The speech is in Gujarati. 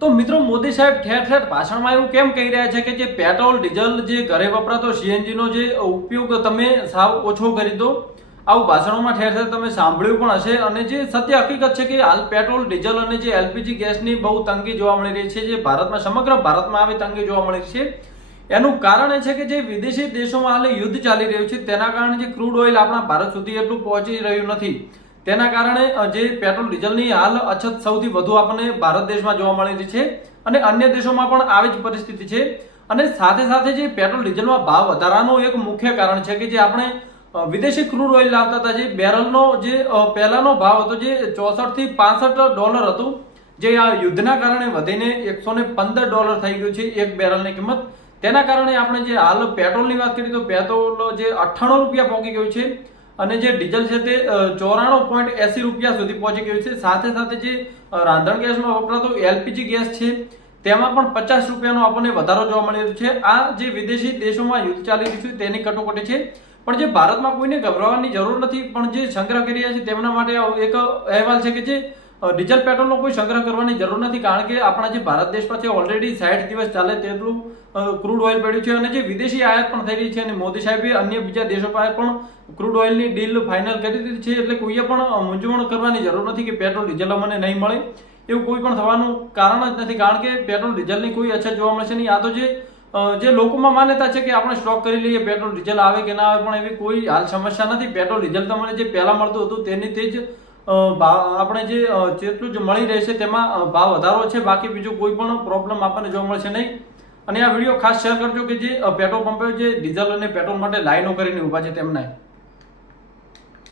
તો મિત્રો મોદી સાહેબ ઠેર ઠેર ભાષણમાં એવું કેમ કહી રહ્યા છે કે જે પેટ્રોલ ડીઝલ જે ઘરે વપરાતો સીએનજી નો જે ઉપયોગ તમે સાવ ઓછો કરી દો? આવું ભાષણોમાં ઠેર ઠેર તમે સાંભળ્યું પણ હશે અને જે સત્ય હકીકત છે કે હાલ પેટ્રોલ ડીઝલ અને જે એલપીજી ગેસની બહુ તંગી જોવા મળી રહી છે, જે ભારતમાં સમગ્ર ભારતમાં આવી તંગી જોવા મળી રહી છે. એનું કારણ એ છે કે જે વિદેશી દેશોમાં હાલ યુદ્ધ ચાલી રહ્યું છે તેના કારણે જે ક્રૂડ ઓઇલ આપણા ભારત સુધી એટલું પહોંચી રહ્યું નથી. તેના કારણે જે પેટ્રોલ ડીઝલની હાલ અછત સૌથી વધુ આપણને ભારત દેશમાં જોવા મળી રહી છે અને અન્ય દેશોમાં પણ આવી જ પરિસ્થિતિ છે. અને સાથે સાથે જે પેટ્રોલ ડીઝલમાં ભાવ વધારાનું એક મુખ્ય કારણ છે કે જે આપણે વિદેશી ક્રૂડ ઓઇલ લાવતા હતા, જે બેરલનો જે પહેલાનો ભાવ હતો જે 64 થી $65 હતું, જે આ યુદ્ધના કારણે વધીને $115 થઈ ગયું છે એક બેરલની કિંમત. તેના કારણે આપણે જે હાલ પેટ્રોલની વાત કરીએ તો પેટ્રોલ જે 98 રૂપિયા પહોંચી ગયું છે અને જે ડીઝલ છે તે ₹94.80 સુધી પહોંચી ગયું છે. સાથે સાથે જે રાંધણ ગેસમાં વપરાતો એલપીજી ગેસ છે તેમાં પણ ₹50નો આપણને વધારો જોવા મળી રહ્યો છે. આ જે વિદેશી દેશોમાં યુદ્ધ ચાલી રહ્યું છે તેની કટોકટી છે, પણ જે ભારતમાં કોઈને ગભરાવાની જરૂર નથી. પણ જે સંગ્રહ કરી રહ્યા છે તેમના માટે એક અહેવાલ છે કે જે ડીઝલ પેટ્રોલનો કોઈ સંગ્રહ કરવાની જરૂર નથી, કારણ કે આપણા જે ભારત દેશ પાસે ઓલરેડી 60 દિવસ ચાલે તેટલું ક્રૂડ ઓઇલ પડ્યું છે અને જે વિદેશી આયાત પણ થઈ રહી છે અને મોદી સાહેબે અન્ય બીજા દેશો પાસે પણ ક્રૂડ ઓઇલની ડીલ ફાઇનલ કરી દીધી છે. એટલે કોઈએ પણ મૂંઝવણ કરવાની જરૂર નથી કે પેટ્રોલ ડીઝલ અમને નહીં મળે, એવું કોઈ પણ થવાનું કારણ જ નથી, કારણ કે પેટ્રોલ ડીઝલની કોઈ અછત જોવા મળશે નહીં. આ તો જે લોકોમાં માન્યતા છે કે આપણે સ્ટોક કરી લઈએ, પેટ્રોલ ડીઝલ આવે કે ના આવે, પણ એવી કોઈ હાલ સમસ્યા નથી. પેટ્રોલ ડીઝલ તમને જે પહેલા મળતું હતું તેની તે જ આપણે જે જેટલું જ મળી રહેશે તેમાં ભાવ વધારો છે, બાકી બીજું કોઈ પણ પ્રોબ્લેમ આપણને જોવા મળશે નહીં. અને આ વિડીયો ખાસ શેર કરજો કે જે પેટ્રોલ પંપે જે ડીઝલ અને પેટ્રોલ માટે લાઈનો કરીને ઊભા છે તેમને.